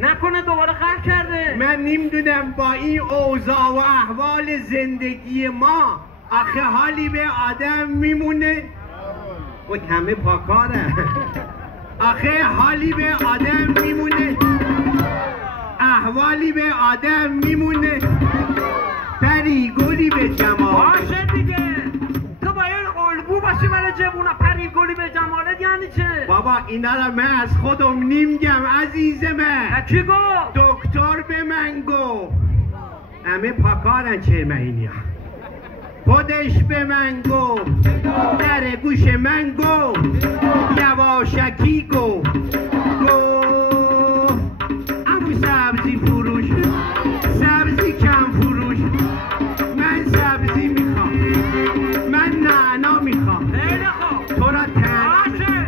نکنه دوباره قهر کرده. من نمیدونم با این اوضاع و احوال زندگی ما آخه حالی به آدم میمونه و همه پاکاره آخه حالی به آدم میمونه احوالی به آدم میمونه پری گلی به جمال. باشه دیگه تو باید الگو باشی برای جوونا. پری گلی به جمالت یعنی چه؟ بابا اینا را من از خودم نمیگم عزیز من. کی گفت؟ دکتر به من گفت. همه پاکارن چرمهینی ها. خودش به من گفت در گوش من گفت یواشکی گفت امو سبزی فروش سبزی کم فروش من سبزی میخوام من نعنا میخوام. خیلی خوب تو را باشه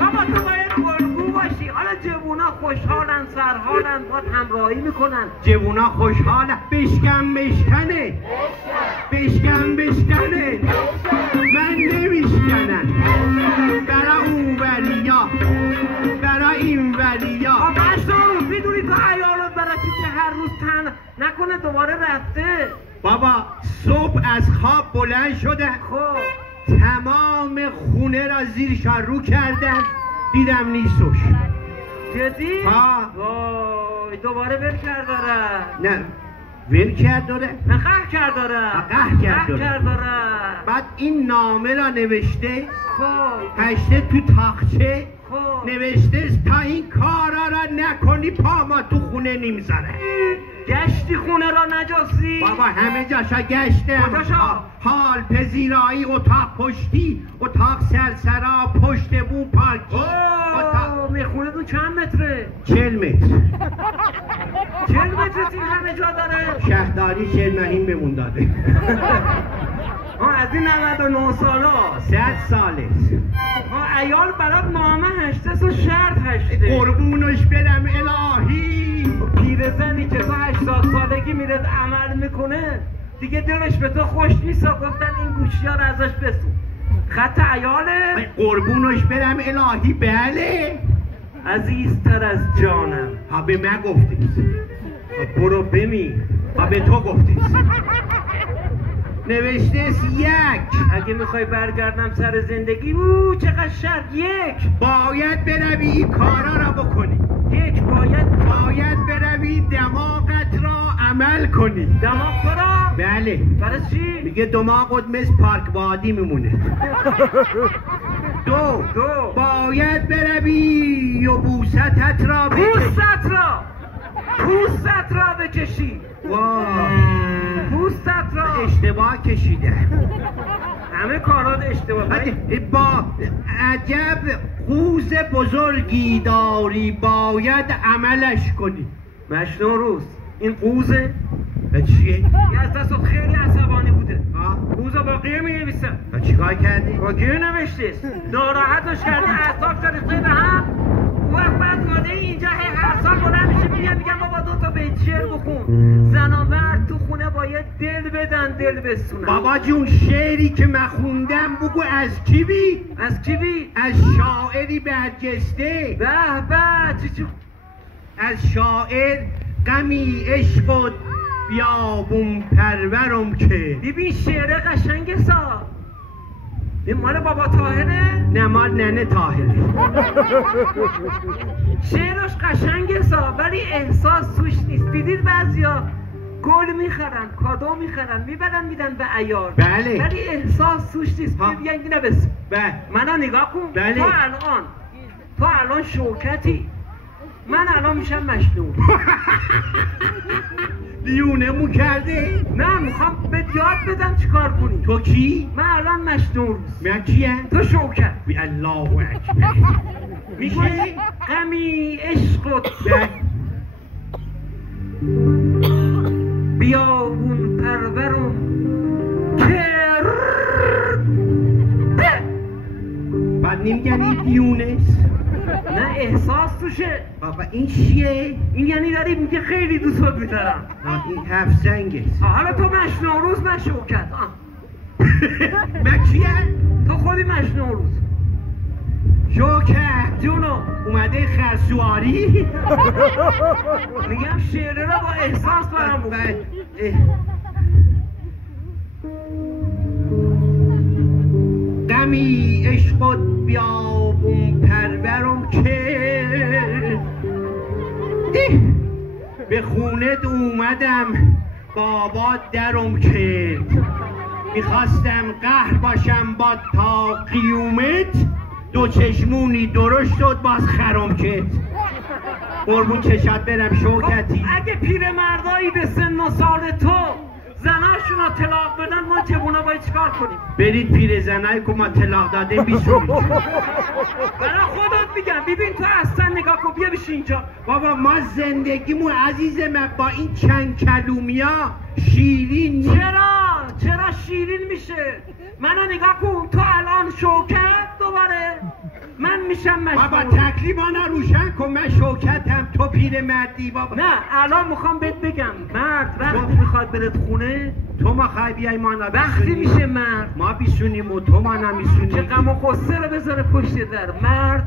بابا تو باید الگو باشی. حالا جوونا خوشحالن سرحالن باید همراهی میکنن. جوونا خوشحالن بشکن بشکنه بشکن بشکنه من نمیشکنم برای اون وریا برای این وریا. باشو میدونی تو عیالت برای که هر روز تن نکنه دوباره رفته. بابا صبح از خواب بلند شده خب تمام خونه را زیر شارو کردم دیدم نیستش. جدی؟ ها وای دوباره ول کرد داره. نه ول کرد داره نه قهر کرد داره. قهر کرد داره. بعد این نامه را نوشته خب پشته تو تاخچه خب نوشته تا این کارا را نکنی پا ما تو خونه نمیذاره. گشتی خونه را نجاسی؟ بابا همه جاشا گشتم. کجاشا؟ حال پذیرایی اتاق پشتی اتاق سرسرا پشت بو پارکی میخونه تو چند متره؟ 40 متر 40 متر این همه جا داره؟ شهرداری 40 مهین بمون داده از این 99 ساله 100 ساله عیال برات نامه هشته و شرط هشته. قربونش برم الهی. پیرزنی که تو 80 سالگی میره عمل میکنه دیگه دلش به تو خوش نیست. گفتن این گوشی ها رو ازش بسون. خط عیاله؟ قربونش برم الهی. بله عزیزتر از جانم. ها به من گفتیست. برو بمی. ها به تو گفتیست. نوشتهست 1 اگه میخوای برگردم سر زندگی چقدر شرط 1 باید بروی این کارا را بکنی. 1 باید بروی دماغت را عمل کنی. دماغ تو را؟ بله. برای چی؟ میگه دماغت مثل پارک بادی میمونه. 2 باید بروی و بوستت را پوستت را بکشی. پوستت را اشتباه کشیده. همه کارات اشتباه. با عجب قوز بزرگی داری باید عملش کنی. مشنون روز این قوزه؟ چیه؟ یه از دستت خیلی عصبانی بوده. قوزه با قیه می نویسم. چیکار کردی؟ با قیه نوشتیست. ناراحتش کردی اعصاب شریفته به هم. وقت بعد ماده اینجا هر سال بلند میشه میگم بابا 2 تا بیت شعر بخون. زن و مرد تو خونه باید دل بدن دل بسونن. بابا جون شعری که من خوندم بگو از کی بی؟ از شاعری برجسته. به چی از شاعر غمی عشق بیابون پرورم که. ببین شعر قشنگ سا. این مال بابا طاهره؟ نه مال ننه طاهره. شعرش قشنگ سا ولی احساس توش نیست. دیدید بعضیا گل میخرن کادو میخرن میبرن میدن به عیال. بله. ولی احساس توش نیست. بیا اینو بس. بله. منو نگاه کن. بله. تو الان شوکتی. من الان میشم مشنون. دیونه مو کرده؟ نه میخوام به یاد بدم چیکار کنی. تو کی؟ من الان مشنون روز. من کیم؟ تو شوکت. بی الله اکبر. میشه غمی عشقت بیابون پرورم که بعد نمیگن این دیونست؟ نه احساس توشه. بابا این چیه؟ این یعنی داری میگه خیلی دوستت میدارم. این 7 سنگست. حالا تو مشنون روز من شوکت. من کیه؟ تو خودی مشنون روز. شوکت جونو اومده خرسواری. میگم شعره رو با احساس برام بگو. دمی عشقت بیابون پرورم که به خونت اومدم بابات درم کرد. میخواستم قهر باشم با تا قیومت، دو چشمونی درشت شد باز خرم کرد. قربون چشت برم شوکتی. اگه پیرمردایی به سن و سال تو زناشون رو طلاق بدن، ما جوونا باید چیکار کنیم؟ برید پیر زنایی که ما طلاق داده بیسونید. برای خودت میگم. ببین تو اصلا نگاه کن، بیا بشین اینجا. بابا ما زندگیمون عزیز من با این چند کلومیا شیرین نیست. چرا شیرین میشه؟ منو نگاه کن، تو الان شوکت دوباره من میشم مشغول. بابا تکلیفانا روشن کن، من شوکتم تو پیر مردی. بابا نه الان میخوام بهت بگم، مرد وقتی میخواد برد خونه تو ما خواهی بیای ما وقتی میشه مرد ما بیسونیم و تو ما نمیسونیم. که غم و غصه رو بذاره پشت در. مرد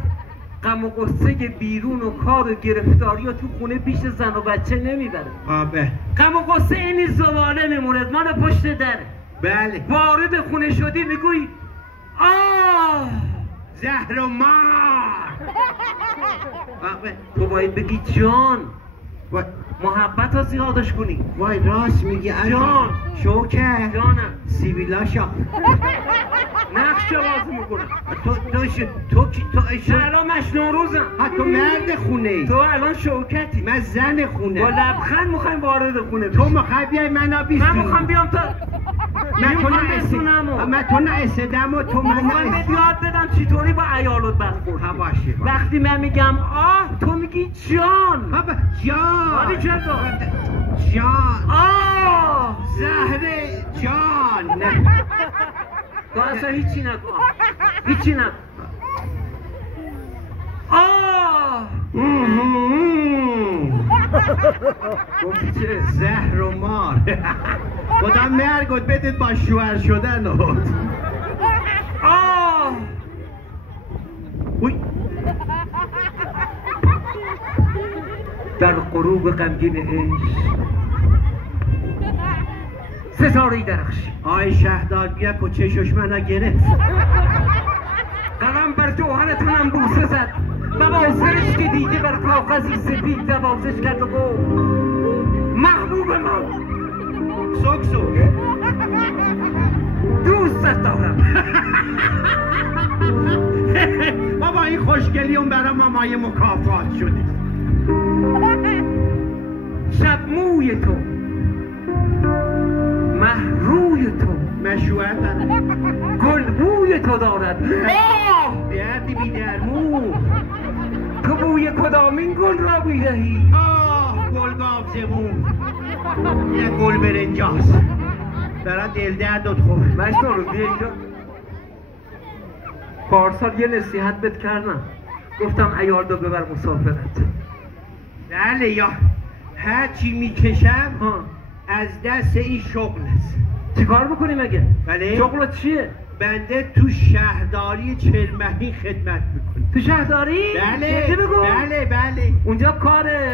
غم و غصه بیرون و کار و گرفتاری و تو خونه پیش زن و بچه نمیبره. آبه غم و غصه اینی زباله میمونه، مال پشت دره. بله وارد خونه شدی میگوی آه زهر و مار. تو باید بگی جان، وای محبت ها زیادش کنی. وای راست میگی جان شوکت جانم سیبیلا شا نقش بازی میکنم. تو الان مش نوروزم. تو مرد خونه ای، تو الان شوکتی، من زن خونه. با لبخند میخوایم وارد خونه تو میخوای بیای منو بیسونی. من میخوام بیام تا من تو نرسیدم و تو من میخوام بهت یاد بدم چطوری با عیالت برخورد. باشه. وقتی من میگم آه تو میگی جان. بابا جان. آره جان. آه زهر جان. نه تو اصلا هیچی نکن، هیچی نکن. آه گفتی چه زهر و مار. خدا مرگت بدید با شوهر شدن. آه در غروب غمگین عشق ستاره‌ای درخشید. آی شهدار بیا که چشش منو گرفت. قلم بر جوهرتونم بوسه زد، مواصلش که دیگه بر کاغذی سپید دوازش کرد و گفت محبوب ما سوک سوک دوستت دارم. بابا این خوشگلیون برای مامای مکافات شده. شب موی تو مهروی تو مشوهر داره، گل بوی تو دارد. بیردی بیدرمو تو بوی کدامین گل را بیدهی؟ گل گاف زبون. یه گل برنجاست برای دل دردت خوب. مشتون رو بیا اینجا. پارسال یه نصیحت بهت کردم، گفتم عیالدو ببر مسافرت. بله یا هر چی میکشم از دست این شغل است. چی کار بکنی مگه؟ بله شغلت چیه؟ بنده تو شهرداری چلمحی خدمت میکنم. تو شهرداری؟ بله جدی بگو. بله اونجا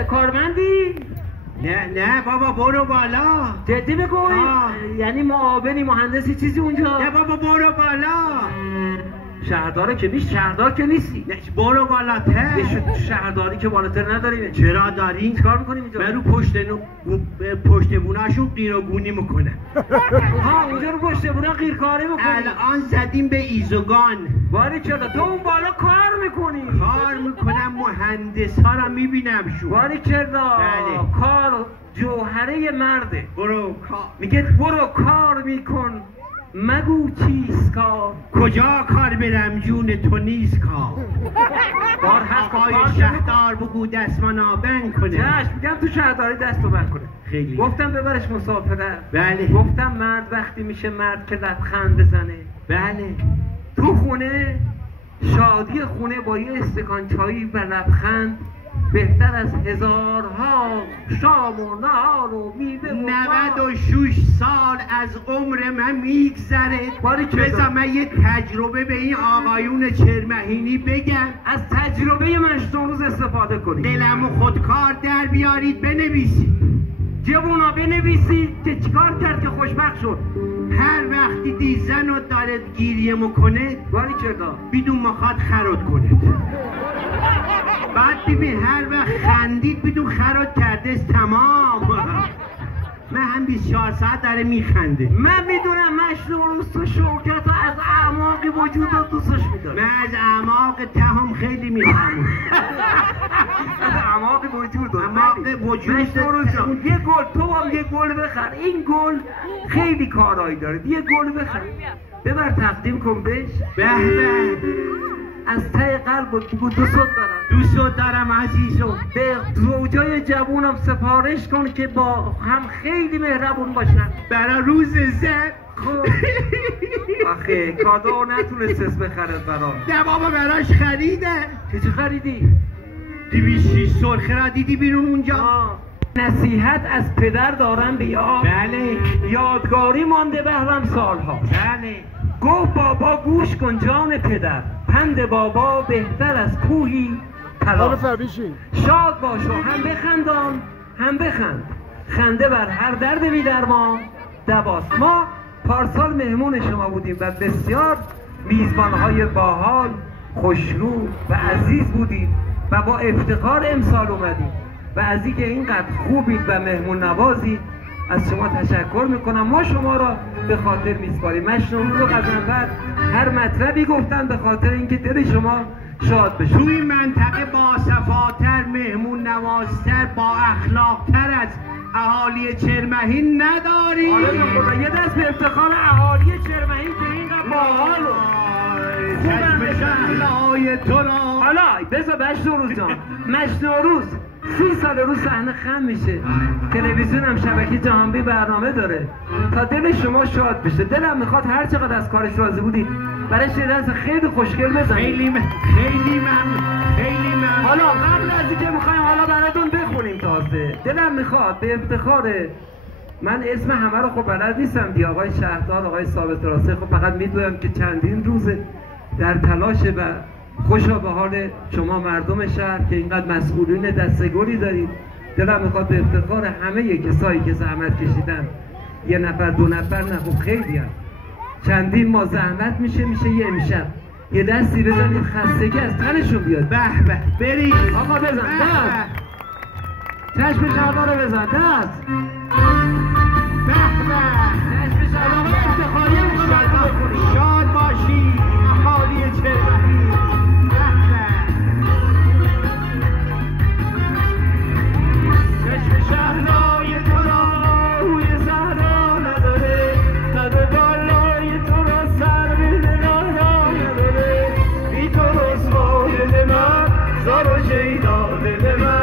کارمندی؟ نه بابا برو بالا. جدی بگو. یعنی معاونی مهندسی چیزی اونجا؟ نه بابا برو بالا. شهرداره که نیست، شهردار که نیستی. نه برو بالاتر. شهرداری که بالاتر نداریم. چرا داریم؟ چیکار میکنیم اینجا؟ من رو پشت بونه‌شون قیرگونی میکنه. اونجا رو پشت بونه قیرکاری میکنی؟ الان زدیم به ایزوگان. باری چرا؟ تو اون بالا کار میکنی؟ کار میکنم، مهندس ها رو میبینم شو. باری چرا؟ بله. کار جوهره مرده. برو کار. میگه برو کار میکن، مگو چیست کار. کجا کار برم جون تو نیست کار. کار هست. آقای شهردار بگو دست منو بند کنه. چشم میگم تو شهرداری دستو بند کنه. خیلی گفتم ببرش مسافرت. بله. گفتم مرد وقتی میشه مرد که لبخند بزنه. بله. تو خونه شادی خونه با یه استکان چایی و لبخند بهتر از هزارها شام و نهار و میوه و 96 سال از عمر من میگذره. بذار من یه تجربه به این آقایون چرمهینی بگم. از تجربه مشتونروز استفاده کنید. دلمو خودکار در بیارید بنویسید. جوونا بنویسید که چیکار کرد که خوشبخت شد. هر وقتی دیزن رو داره گیریه میکنه باری چرا؟ بدون مخاط خراد کنه. بعد ببین هر وقت خندید بدون خراد کرده تمام. من هم 24 ساعت داره میخنده. من میدونم مشتونروز تو شوکت از اعماق وجودت دوستش میداره. من از اعماق تهم خیلی میخندم. از اعماق وجود. اعماق وجود. مشتونروز جان یه گل، تو هم یه گل بخر. این گل خیلی کارایی داره. یه گل بخر ببر تقدیم کن بهش. به به از ته قلبت بگو دوست دارم. دوست دارم عزیزم. به زوجای جوونم سفارش کن که با هم خیلی مهربون باشن برای روز زن. خب آخه کادو نتونست بخره برام. نه بابا براش خریده. چی خریدی؟ 206 سرخه را دیدی بیرون اونجا؟ نصیحت از پدر دارم به یاد. بله. یادگاری مانده بهرم سالها. بله. گفت بابا گوش کن جان پدر، پند بابا بهتر از کوهی طلا. شاد باش و هم بخندان هم بخند، خنده بر هر درد بی درمان دواست. ما پارسال مهمون شما بودیم و بسیار میزبانهای باحال، خوشرو و عزیز بودیم و با افتخار امسال اومدیم و از اینکه اینقدر خوبید و مهمون نوازید از شما تشکر میکنم. ما شما را به خاطر میسپاریم. مشتونروز و غزنفر هر مطلبی گفتن به خاطر اینکه دل شما شاد بشه. توی منطقه با صفاتر، مهمون نوازتر، با اخلاقتر از اهالی چرمهین نداری. آره یه دست به افتخار اهالی چرمهین که اینقدر باحال و چشم شهلای تو را. حالا بذار مشتونروز جان، مشتونروز 30 سال رو صحنه خم میشه. تلویزیون هم شبکه جهانبی برنامه داره تا دل شما شاد بشه. دلم میخواد هر چقدر از کارش راضی بودید برایش یه دست خیلی خوشگل بزنید. خیلی ممنون. حالا قبل از اینکه میخوایم حالا براتون بخونیم تازه دلم میخواد به افتخار من اسم همه رو خب بلد نیستم دیگه، آقای شهردار، آقای ثابت راسته، خب فقط میدونم که چندین روزه در تلاشه و خوشا به حال شما مردم شهر که اینقدر مسئولین دستگلی دارید. دلم میخواد به افتخار همه کسایی که زحمت کشیدن، یه نفر دو نفر نه خب خیلی هم چندین ما زحمت میشه یه امشب یه دستی بزنید خستگی از تنشون بیاد. به به برید آقا بزن دست، چشم شما رو بزن دست. به به چشم شما رو افتخاری هم بکنید. شاد باشی اهالی چرمهین. زار و شیدا دل من